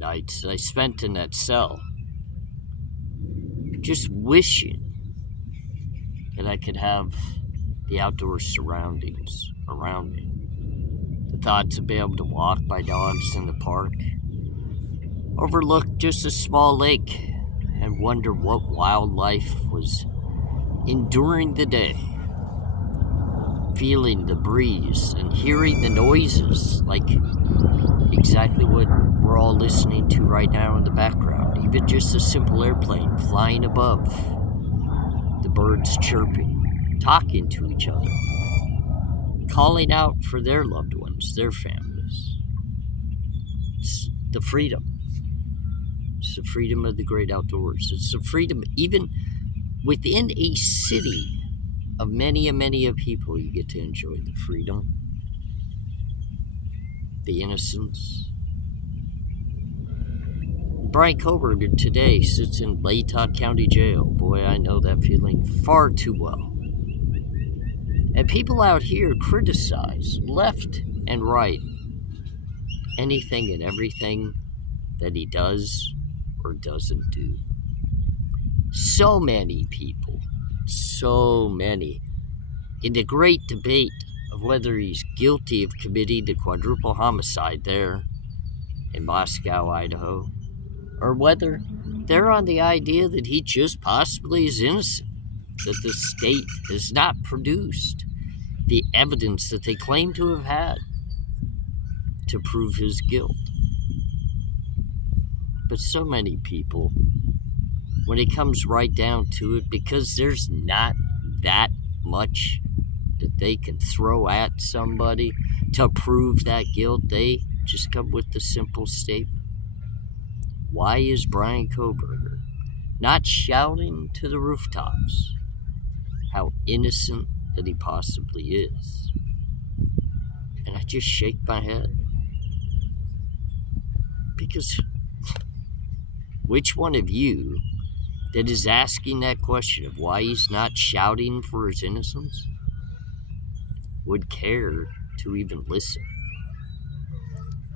nights that I spent in that cell, just wishing that I could have the outdoor surroundings around me. The thought to be able to walk by dogs in the park, overlook just a small lake, and wonder what wildlife was enduring the day. Feeling the breeze and hearing the noises, like exactly what we're all listening to right now in the background. Even just a simple airplane flying above, the birds chirping, talking to each other, calling out for their loved ones, their families. It's the freedom. It's the freedom of the great outdoors. It's the freedom even within a city of many and many of people. You get to enjoy the freedom, the innocence. Bryan Kohberger today sits in Latah County Jail. Boy, I know that feeling far too well. And people out here criticize left and right anything and everything that he does or doesn't do. So many people, so many, in the great debate of whether he's guilty of committing the quadruple homicide there in Moscow, Idaho, or whether they're on the idea that he just possibly is innocent, that the state has not produced the evidence that they claim to have had to prove his guilt. But so many people, when it comes right down to it, because there's not that much that they can throw at somebody to prove that guilt, they just come with the simple statement. Why is Bryan Kohberger not shouting to the rooftops how innocent that he possibly is? And I just shake my head. Because which one of you that is asking that question of why he's not shouting for his innocence would care to even listen?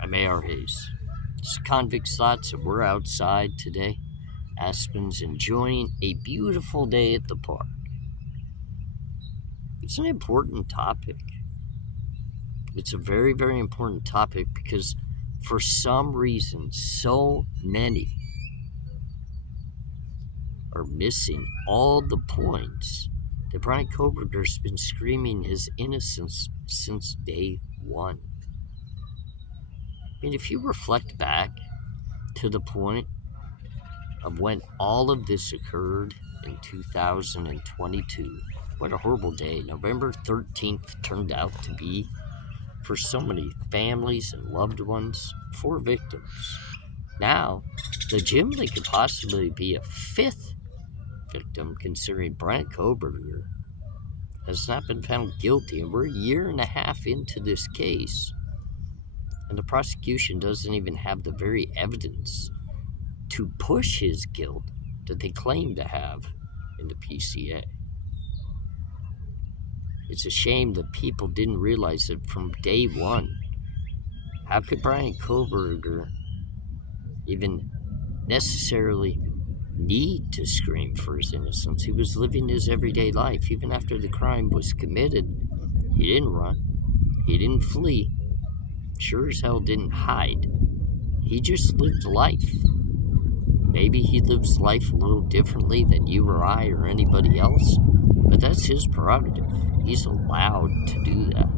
I'm ARHayes. It's Convicts Thoughts, and we're outside today. Aspen's enjoying a beautiful day at the park. It's an important topic. It's a very, very important topic because for some reason, so many are missing all the points that Bryan Kohberger's been screaming his innocence since day one. I mean, if you reflect back to the point of when all of this occurred in 2022, what a horrible day November 13th turned out to be for so many families and loved ones, 4 victims. Now, legitimately could possibly be a 5th victim, considering Bryan Kohberger has not been found guilty, and we're a year and a half into this case, and the prosecution doesn't even have the very evidence to push his guilt that they claim to have in the PCA. It's a shame that people didn't realize it from day one. How could Bryan Kohberger even necessarily need to scream for his innocence? He was living his everyday life. Even after the crime was committed, he didn't run. He didn't flee. Sure as hell didn't hide. He just lived life. Maybe he lives life a little differently than you or I or anybody else, but that's his prerogative. He's allowed to do that.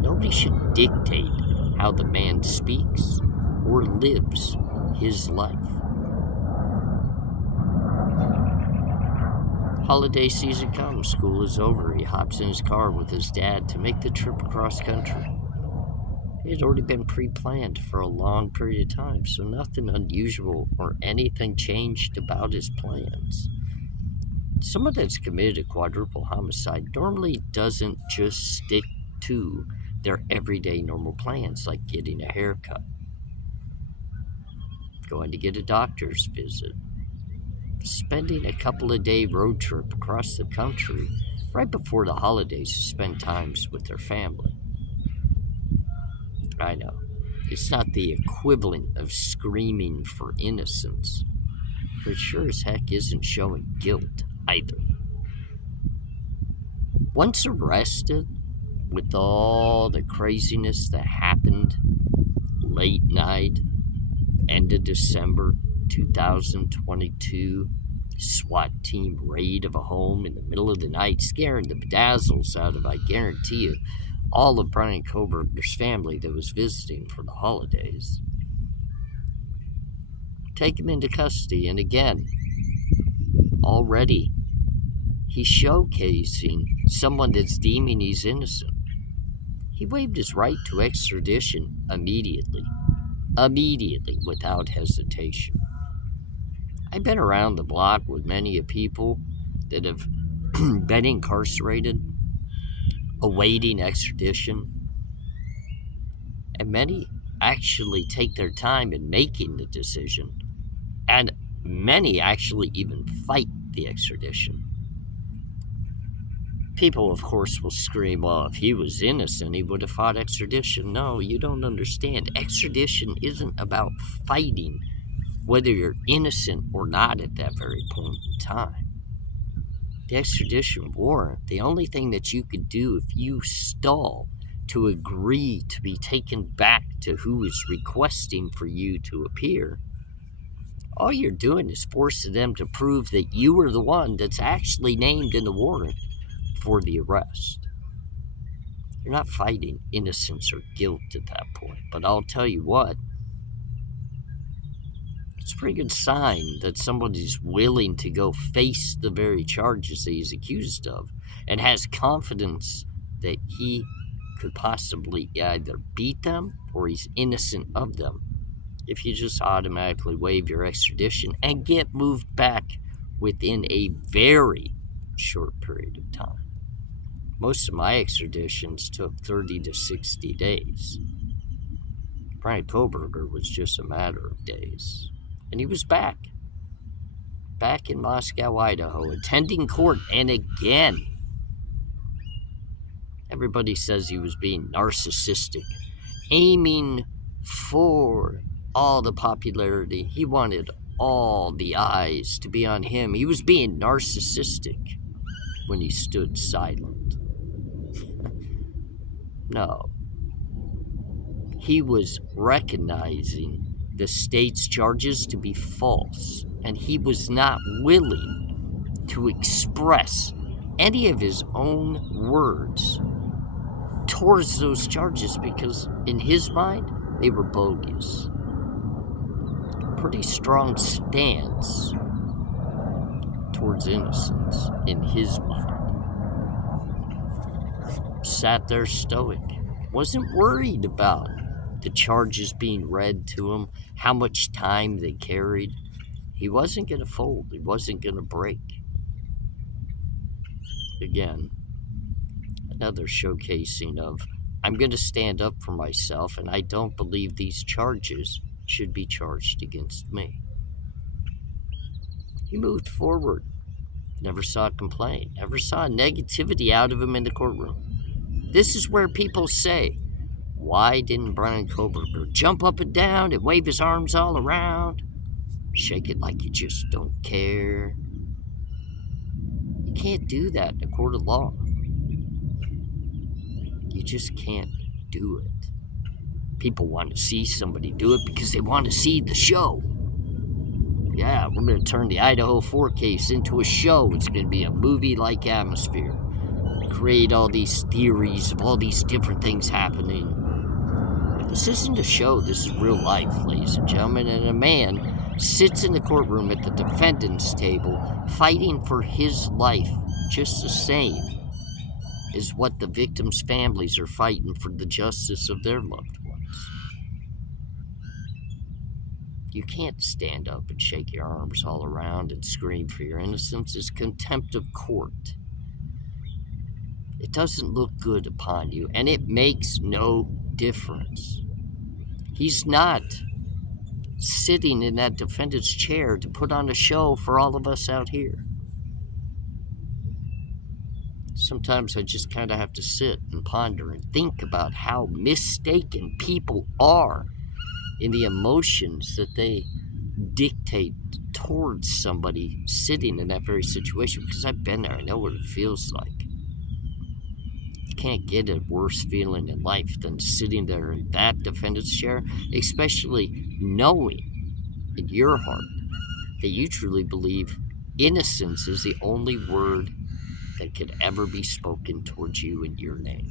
Nobody should dictate how the man speaks or lives his life. Holiday season comes, school is over. He hops in his car with his dad to make the trip across country. It had already been pre-planned for a long period of time, so nothing unusual or anything changed about his plans. Someone that's committed a quadruple homicide normally doesn't just stick to their everyday normal plans, like getting a haircut, going to get a doctor's visit, spending a couple of day road trip across the country right before the holidays to spend times with their family. I know, It's not the equivalent of screaming for innocence, but it sure as heck isn't showing guilt either. Once arrested, with all the craziness that happened late night, end of December 2022, SWAT team raid of a home in the middle of the night, scaring the bedazzles out of, I guarantee you, all of Bryan Kohberger's family that was visiting for the holidays. Take him into custody, and again, already, he's showcasing someone that's deeming he's innocent. He waived his right to extradition immediately, without hesitation. I've been around the block with many of people that have been incarcerated, awaiting extradition, and many actually take their time in making the decision, and many actually even fight the extradition. People, of course, will scream, well, if he was innocent, he would have fought extradition. No, you don't understand. Extradition isn't about fighting whether you're innocent or not at that very point in time. The extradition warrant, the only thing that you could do if you stall to agree to be taken back to who is requesting for you to appear, all you're doing is forcing them to prove that you were the one that's actually named in the warrant for the arrest. You're not fighting innocence or guilt at that point. But I'll tell you what, it's a pretty good sign that somebody's willing to go face the very charges that he's accused of and has confidence that he could possibly either beat them or he's innocent of them if you just automatically waive your extradition and get moved back within a very short period of time. Most of my extraditions took 30 to 60 days. Bryan Kohberger was just a matter of days. And he was back in Moscow, Idaho, attending court. And again, everybody says he was being narcissistic, aiming for all the popularity. He wanted all the eyes to be on him. He was being narcissistic when he stood silent. No. He was recognizing the state's charges to be false, and he was not willing to express any of his own words towards those charges because, in his mind, they were bogus. Pretty strong stance towards innocence in his mind. Sat there stoic, wasn't worried about the charges being read to him, how much time they carried. He wasn't going to fold. He wasn't going to break. Again, another showcasing of, I'm going to stand up for myself, and I don't believe these charges should be charged against me. He moved forward. Never saw a complaint. Never saw negativity out of him in the courtroom. This is where people say, why didn't Bryan Kohberger jump up and down and wave his arms all around? Shake it like you just don't care. You can't do that in a court of law. You just can't do it. People want to see somebody do it because they want to see the show. Yeah, we're going to turn the Idaho 4 case into a show. It's going to be a movie-like atmosphere. Create all these theories of all these different things happening. This isn't a show, this is real life, ladies and gentlemen, and a man sits in the courtroom at the defendant's table fighting for his life just the same as what the victims' families are fighting for the justice of their loved ones. You can't stand up and shake your arms all around and scream for your innocence. It's contempt of court. It doesn't look good upon you, and it makes no difference. He's not sitting in that defendant's chair to put on a show for all of us out here. Sometimes I just kind of have to sit and ponder and think about how mistaken people are in the emotions that they dictate towards somebody sitting in that very situation, because I've been there. I know what it feels like. You can't get a worse feeling in life than sitting there in that defendant's chair, especially knowing in your heart that you truly believe innocence is the only word that could ever be spoken towards you in your name.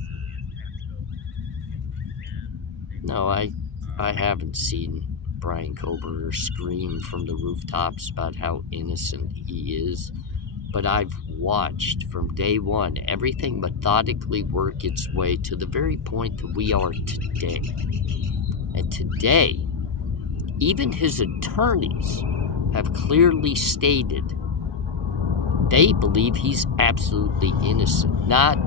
No, I haven't seen Bryan Kohberger scream from the rooftops about how innocent he is, but I've watched from day one everything methodically work its way to the very point that we are today. And today, even his attorneys have clearly stated they believe he's absolutely innocent. Not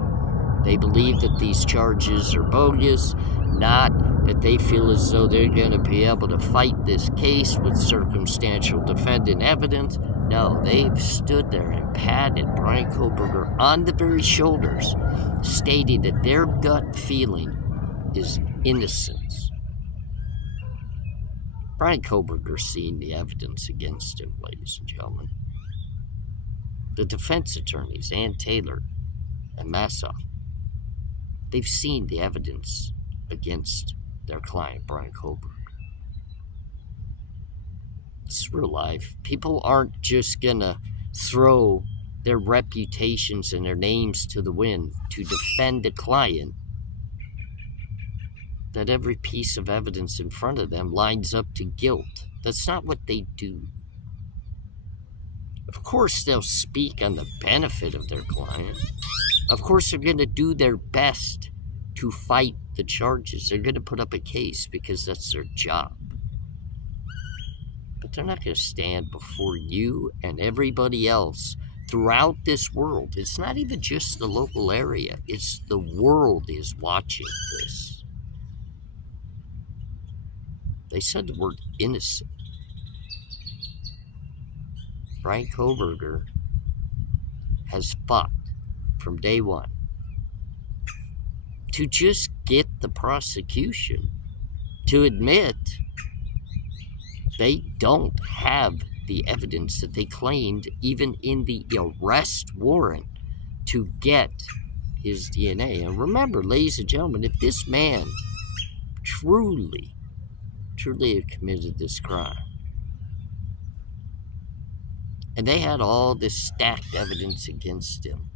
they believe that these charges are bogus, not that they feel as though they're going to be able to fight this case with circumstantial defendant evidence. No, they've stood there and patted Bryan Kohberger on the very shoulders, stating that their gut feeling is innocence. Bryan Kohberger's seen the evidence against him, ladies and gentlemen. The defense attorneys, Ann Taylor and Massoff, they've seen the evidence against their client, Bryan Kohberger. It's real life. People aren't just gonna throw their reputations and their names to the wind to defend a client that every piece of evidence in front of them lines up to guilt. That's not what they do. Of course, they'll speak on the benefit of their client. Of course, they're going to do their best to fight the charges. They're going to put up a case because that's their job. But they're not going to stand before you and everybody else throughout this world. It's not even just the local area. It's the world is watching this. They said the word innocent. Bryan Kohberger has fought from day one to just get the prosecution to admit they don't have the evidence that they claimed, even in the arrest warrant, to get his DNA. And remember, ladies and gentlemen, if this man truly had committed this crime, and they had all this stacked evidence against him,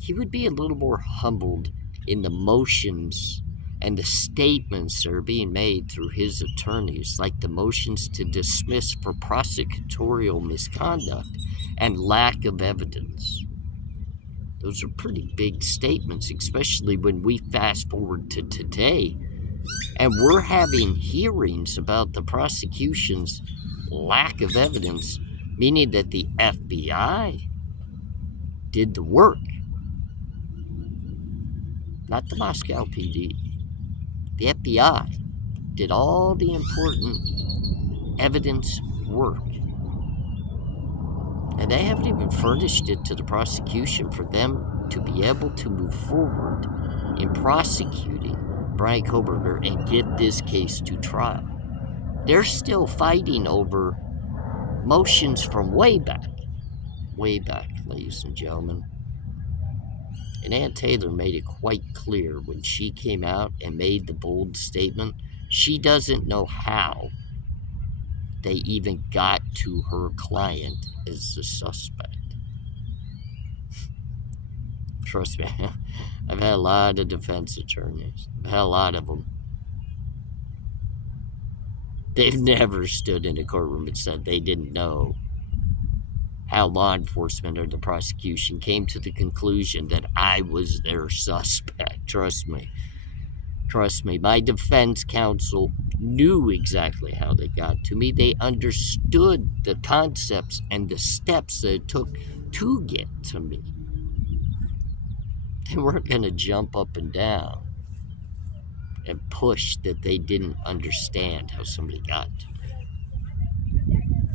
he would be a little more humbled in the motions and the statements that are being made through his attorneys, like the motions to dismiss for prosecutorial misconduct and lack of evidence. Those are pretty big statements, especially when we fast forward to today, and we're having hearings about the prosecution's lack of evidence, meaning that the FBI did the work, not the Moscow PD. The FBI did all the important evidence work. And they haven't even furnished it to the prosecution for them to be able to move forward in prosecuting Bryan Kohberger and get this case to trial. They're still fighting over motions from way back, ladies and gentlemen. And Ann Taylor made it quite clear when she came out and made the bold statement, she doesn't know how they even got to her client as the suspect. Trust me, I've had a lot of defense attorneys. I've had a lot of them. They've never stood in a courtroom and said they didn't know how law enforcement or the prosecution came to the conclusion that I was their suspect. Trust me. My defense counsel knew exactly how they got to me. They understood the concepts and the steps that it took to get to me. They weren't going to jump up and down and push that they didn't understand how somebody got to me.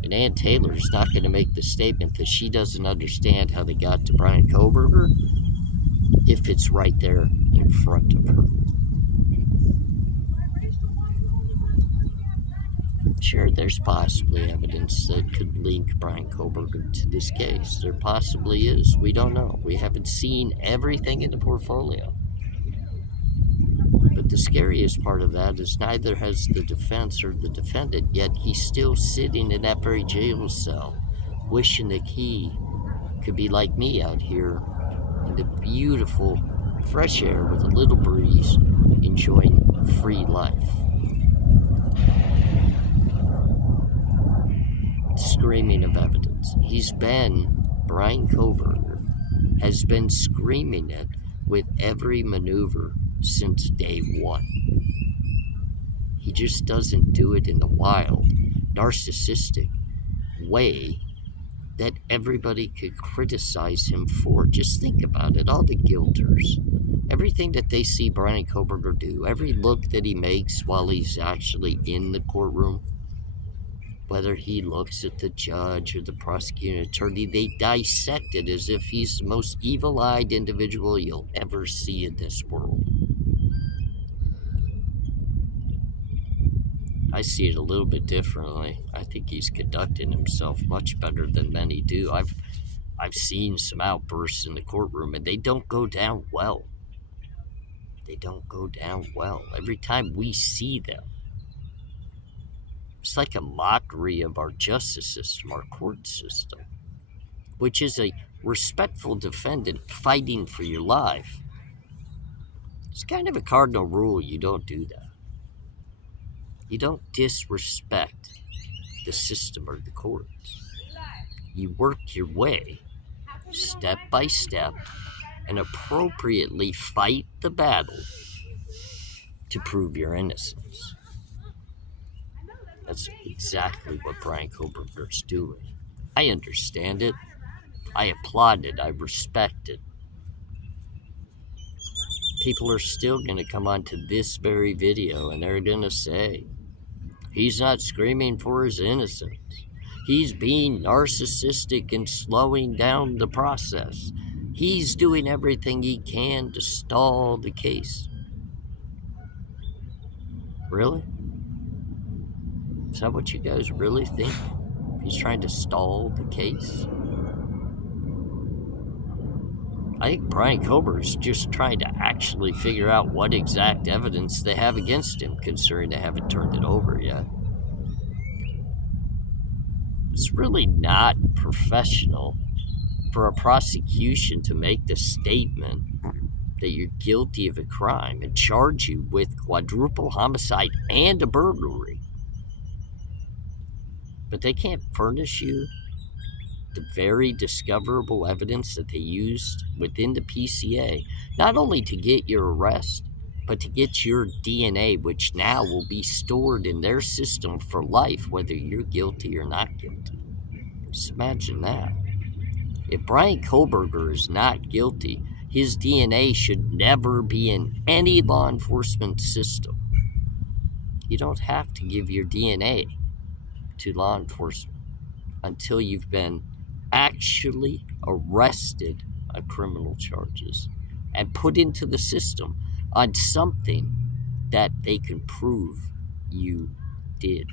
And Ann Taylor is not going to make the statement that she doesn't understand how they got to Bryan Kohberger if it's right there in front of her. Sure, there's possibly evidence that could link Bryan Kohberger to this case. There possibly is. We don't know. We haven't seen everything in the portfolio. But the scariest part of that is neither has the defense or the defendant, yet he's still sitting in that very jail cell, wishing that he could be like me out here in the beautiful fresh air with a little breeze, enjoying free life. Screaming of evidence. Bryan Kohberger has been screaming it with every maneuver since day one. He just doesn't do it in the wild, narcissistic way that everybody could criticize him for. Just think about it, all the guilters. Everything that they see Bryan Kohberger do, every look that he makes while he's actually in the courtroom, whether he looks at the judge or the prosecuting attorney, they dissect it as if he's the most evil-eyed individual you'll ever see in this world. I see it a little bit differently. I think he's conducting himself much better than many do. I've seen some outbursts in the courtroom, and they don't go down well. They don't go down well. Every time we see them, it's like a mockery of our justice system, our court system, which is a respectful defendant fighting for your life. It's kind of a cardinal rule. You don't do that. You don't disrespect the system or the courts. You work your way, step by step, and appropriately fight the battle to prove your innocence. That's exactly what Bryan Kohberger's doing. I understand it. I applaud it. I respect it. People are still going to come onto this very video and they're going to say, he's not screaming for his innocence. He's being narcissistic and slowing down the process. He's doing everything he can to stall the case. Really? Is that what you guys really think? He's trying to stall the case? I think Bryan Kohberger's just trying to actually figure out what exact evidence they have against him, considering they haven't turned it over yet. It's really not professional for a prosecution to make the statement that you're guilty of a crime and charge you with quadruple homicide and a burglary. But they can't furnish you the very discoverable evidence that they used within the PCA, not only to get your arrest, but to get your DNA, which now will be stored in their system for life, whether you're guilty or not guilty. Just imagine that. If Bryan Kohberger is not guilty, his DNA should never be in any law enforcement system. You don't have to give your DNA to law enforcement until you've been actually arrested on criminal charges and put into the system on something that they can prove you did.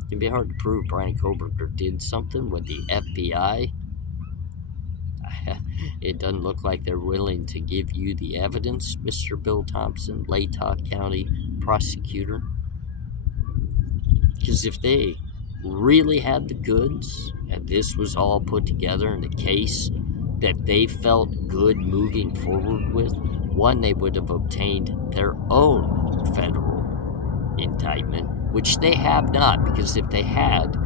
It can be hard to prove Bryan Kohberger did something with the FBI. It doesn't look like they're willing to give you the evidence, Mr. Bill Thompson, Latah County prosecutor. Because if they really had the goods and this was all put together in a case that they felt good moving forward with, one, they would have obtained their own federal indictment, which they have not, because if they had,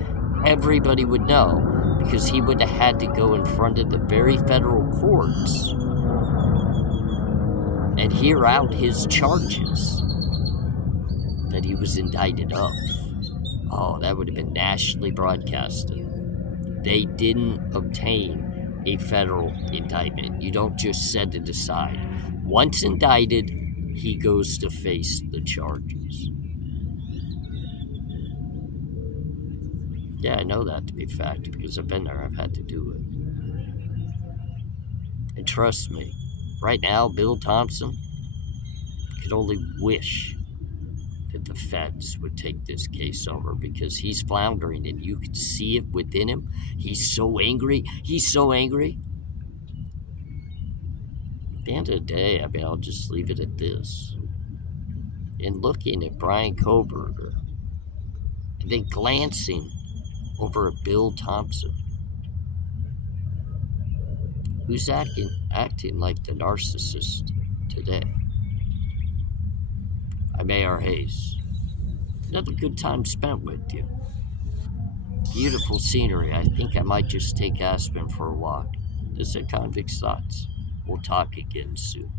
everybody would know, because he would have had to go in front of the very federal courts and hear out his charges that he was indicted of. Oh, that would have been nationally broadcasted. They didn't obtain a federal indictment. You don't just set it aside. Once indicted, he goes to face the charges. Yeah, I know that to be fact because I've been there. I've had to do it. And trust me, right now, Bill Thompson could only wish that the feds would take this case over because he's floundering and you could see it within him. He's so angry. He's so angry. At the end of the day, I mean, I'll just leave it at this. In looking at Bryan Kohberger and then glancing over at Bill Thompson, who's acting like the narcissist today. I'm ARHayes. Another good time spent with you. Beautiful scenery. I think I might just take Aspen for a walk. This is Convicts Thoughts. We'll talk again soon.